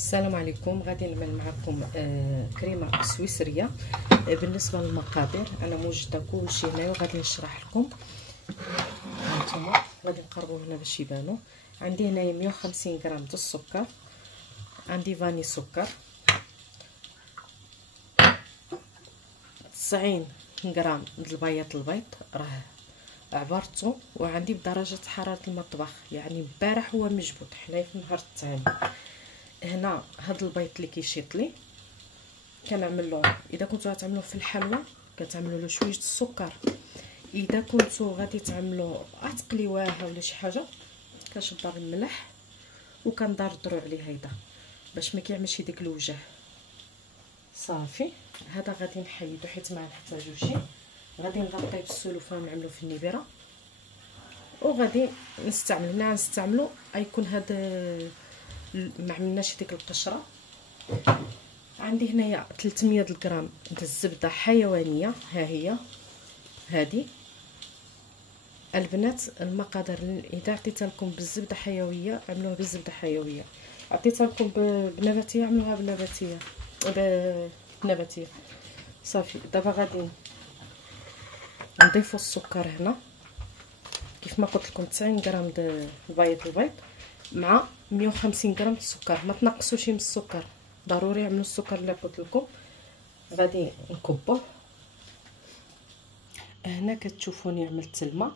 السلام عليكم. غادي نعمل معكم كريمه سويسريه. بالنسبه للمقادير انا موجده كلشي هنايا وغادي نشرح لكم. هانتوما غادي نقربوا هنا باش يبانوا. عندي هنايا 150 غرام د السكر، عندي فاني سكر، 90 غرام د البيض راه عبرته، وعندي بدرجه حراره المطبخ، يعني امبارح هو مجبود حنايا في النهار الثاني. هنا هاد البيض اللي كيشيط لي كنعمل له، اذا كنتو غتعملوه في الحلوى كتعملوا له شويه السكر، اذا كنتو غادي تعملوا تقليوها ولا شي حاجه كنشبر الملح وكندردرو عليه هيدا باش ما كيعملش ديك الوجه. صافي هذا غادي نحيدو حيت ما نحتاجو شي. غادي نغطيه بالسلوفان ونعملو في النبيره، وغادي نستعمل ملي غنستعملو غيكون هاد ما عملناش ديك القشره. عندي هنايا 300 غرام د الزبده حيوانيه، ها هي هذه البنات. المقادير اذا عطيتها لكم بالزبده حيويه عملوها بالزبده حيويه، عطيتها لكم بنباتيه عملوها بنباتيه. صافي دابا غادي نضيفوا السكر هنا كيف ما قلت لكم، 90 غرام د البيض مع 150 غرام السكر. ما تنقصوش من السكر، ضروري عملوا السكر اللي قلت لكم. غادي نكبوه. هنا كتشوفوني عملت الماء،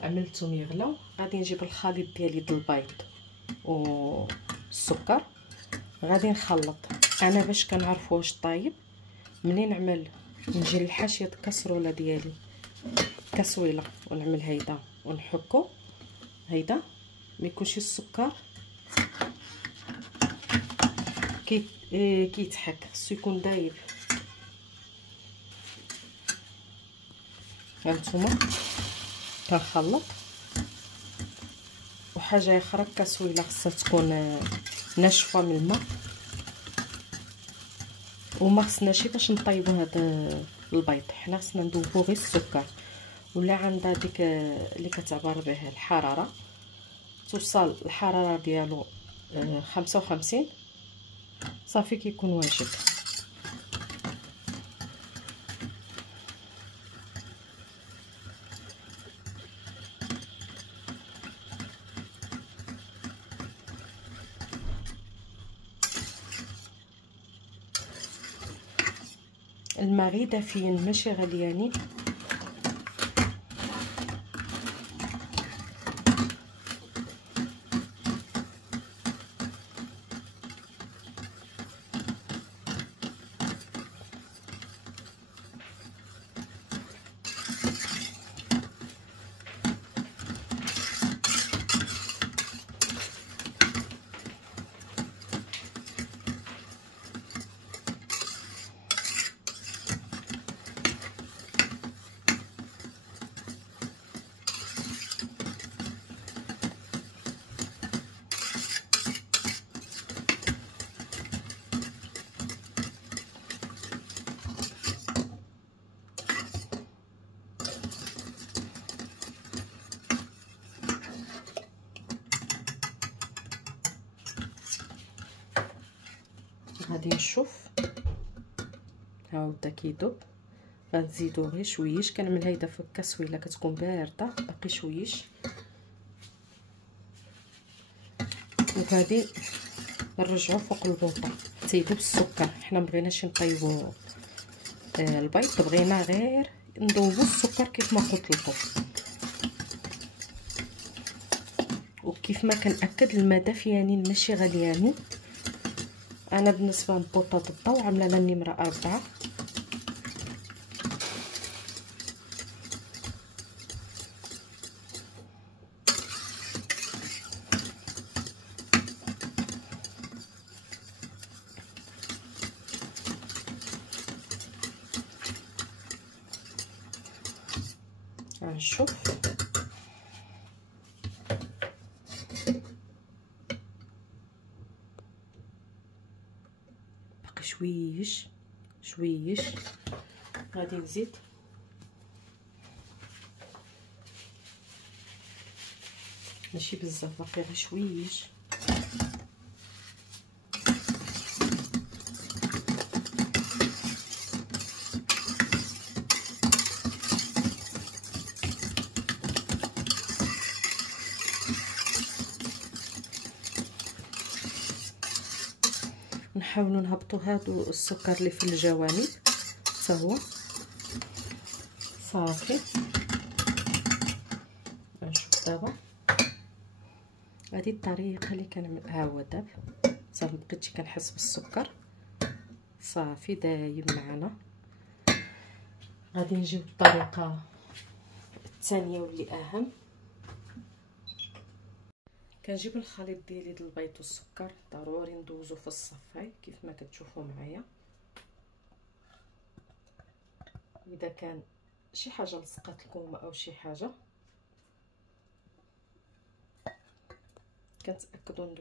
عملتهم يغلاو. غادي نجيب الخليط ديالي د البيض والسكر، غادي نخلط. انا باش كنعرفوا واش طايب منين نعمل، نجي للحاشيه الكسروله ديالي كسويله ونعمل هيدا ونحكو هيدا، ما يكونش السكر كيتحك، خصو يكون دايب. هانتوما كنخلط. وحاجه اخرى الكسويله خصها تكون ناشفه من الماء، وما خصناش باش نطيبوا هذا البيض، حنا خصنا نذوبوا غير السكر. ولا عندها ديك اللي كتعبر به الحراره، توصل الحراره ديالو 55 صافي كيكون واجد. الماء غير دافيين ماشي غليانين. غادي نشوف ها بدا كيذوب. غنزيدو غير شويش. كنعمل هيدا في الكسويله كتكون بارده، باقي شويش. وغادي نرجعو فوق البوطه حتى يذوب السكر. حنا مبغيناش نطيبو البيض، بغينا غير نذوبو السكر كيف ما قلت لكم. وكيف ما كنأكد الماء دافيانين ماشي غليانين. انا بالنسبه للبوطه الضو عامله لها النمره 4. غنشوف باقي شويش. غادي نزيد ماشي بزاف، باقي غير شويش. نحاولوا نهبطوا هادو السكر اللي في الجوانب حتى هو صافي. نشوف دابا هذه الطريقه اللي كنعمل. ها هو دابا صافي بقيتي كنحس بالسكر صافي دايب معنا. غادي نجيو الطريقه الثانيه واللي اهم. كنجيب الخليط ديالي د البيض والسكر، ضروري ندوزو في الصفاي كيف ما كتشوفوا معايا. اذا كان شي حاجه لصقات لكم او شي حاجه كنتاكدوا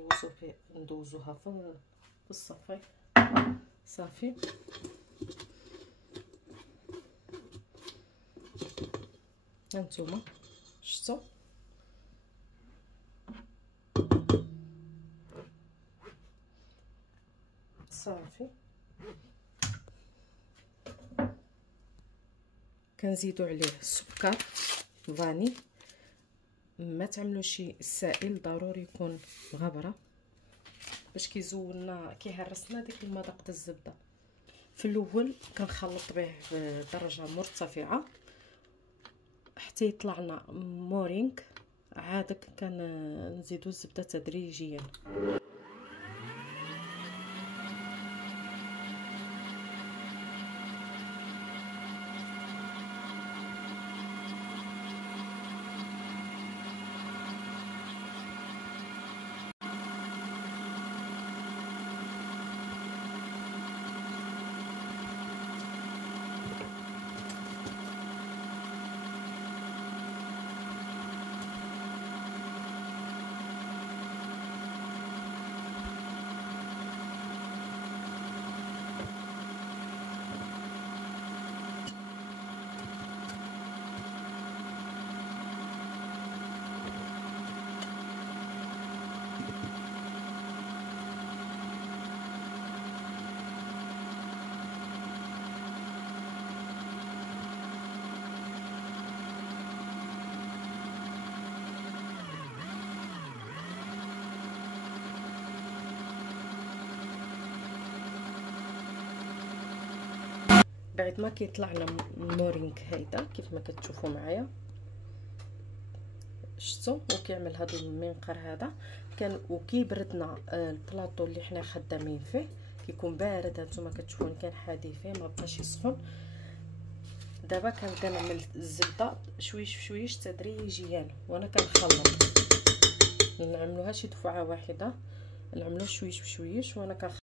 ندوزوها في الصفاي صافي. هانتوما شفتوا صافي. كنزيدو عليه السكر فاني. ما تعملوا شي السائل، ضروري يكون غبره باش كيزولنا كيهرسنا ديك المذاق د الزبده. في الاول كنخلط به بدرجه مرتفعه حتى يطلع لنا مورينغ، عاد كنزيدو الزبده تدريجيا. بعد ما كيطلع لنا المورينغ هيدا كيف ما كتشوفوا معايا شفتوا، وكيعمل هذا المنقر هذا وكيبردنا البلاطو اللي حنا خدامين فيه كيكون بارد. هانتوما كتشوفون كان حادي فيه ما بقاش يسخن. دابا كنبدا نعمل الزبده شويش بشويش تدريجيا وانا كنخلط. نعملوها شي دفعه واحده، نعملو شويش بشويش وانا كنخلط.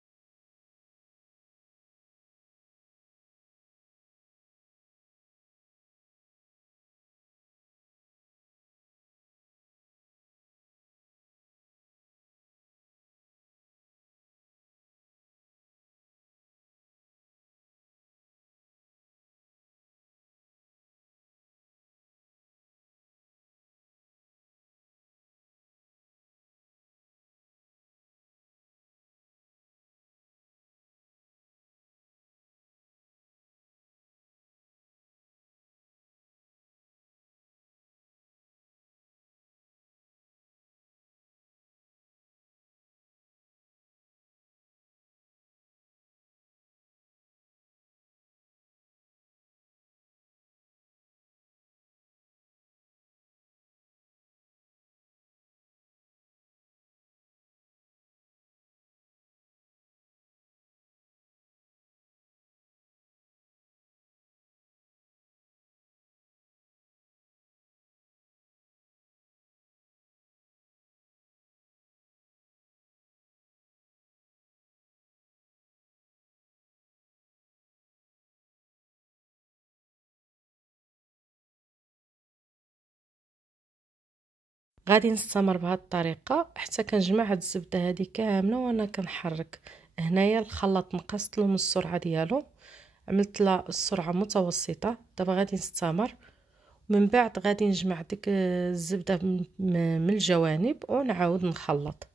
غادي نستمر بهذه الطريقه حتى كنجمع هاد الزبده هذه كامله وانا كنحرك. هنايا الخلاط نقصت له من السرعه ديالو، عملت له السرعه متوسطه. دابا غادي نستمر، من بعد غادي نجمع ديك الزبده من الجوانب ونعاود نخلط.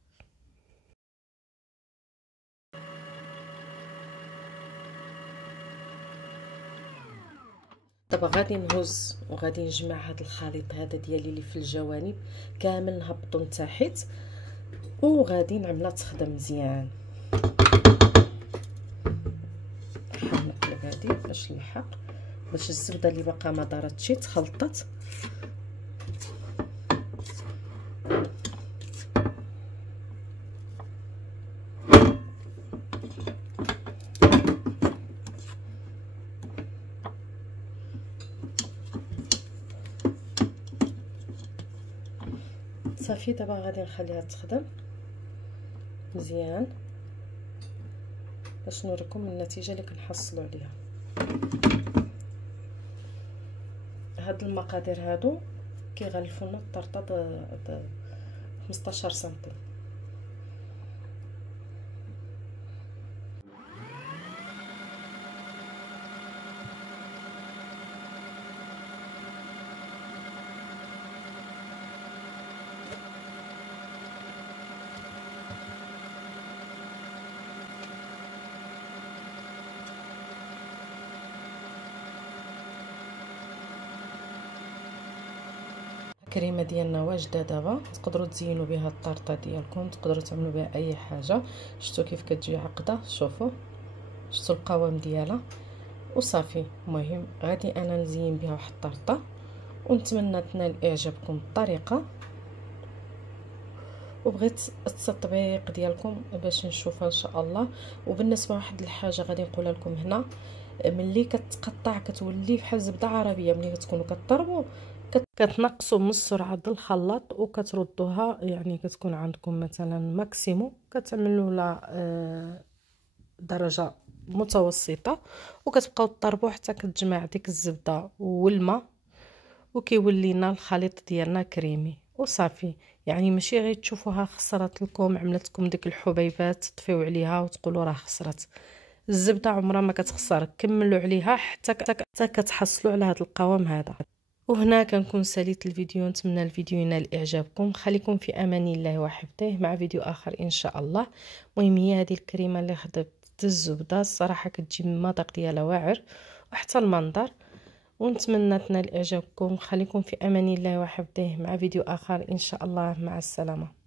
دابا غادي نهز وغادي نجمع هذا الخليط هذا ديالي اللي في الجوانب كامل، نهبطو لتحت وغادي نعملها تخدم مزيان. الحق باش الزبده اللي باقا ما دارتش تخلطت. صافي دابا غادي نخليها تخدم مزيان باش نوريكم النتيجه اللي كنحصلوا عليها. هاد المقادير هادو كيغلفوا لنا الطرطه 15 سنتيم. الكريمه ديالنا واجده دابا، تقدروا تزينوا بها الطرطه ديالكم، تقدروا تعملوا بها اي حاجه. شفتوا كيف كتجي عقده؟ شوفوا شفتوا القوام ديالها وصافي. المهم غادي انا نزين بها واحد الطرطه ونتمنى تنال اعجابكم الطريقه، وبغيت التطبيق ديالكم باش نشوفها ان شاء الله. وبالنسبه واحد الحاجه غادي نقولها لكم هنا، ملي كتقطع كتولي بحال زبده عربيه. ملي كتكونوا كطربوا كتنقصوا من السرعه ديال الخلاط وكتردوها، يعني كتكون عندكم مثلا ماكسيموم كتعملوا لها درجه متوسطه وكتبقاو تضربوا حتى كتجمع ديك الزبده والماء وكيولي لنا الخليط ديالنا كريمي وصافي. يعني ماشي غير تشوفوها خسرت لكم عملت لكم ديك الحبيبات تطفيو عليها وتقولوا راه خسرت. الزبده عمرها ما كتخسر، كملوا عليها حتى كتحصلوا على هذا القوام هذا. وهنا كنكون ساليت الفيديو، نتمنى الفيديو ينال اعجابكم. خليكم في امان الله وحفظه مع فيديو اخر ان شاء الله. المهم هي هذه الكريمه اللي خدمت الزبده الصراحه كتجي المذاق ديالها واعر وحتى المنظر، ونتمنى تنال اعجابكم. خليكم في امان الله وحفظه مع فيديو اخر ان شاء الله. مع السلامه.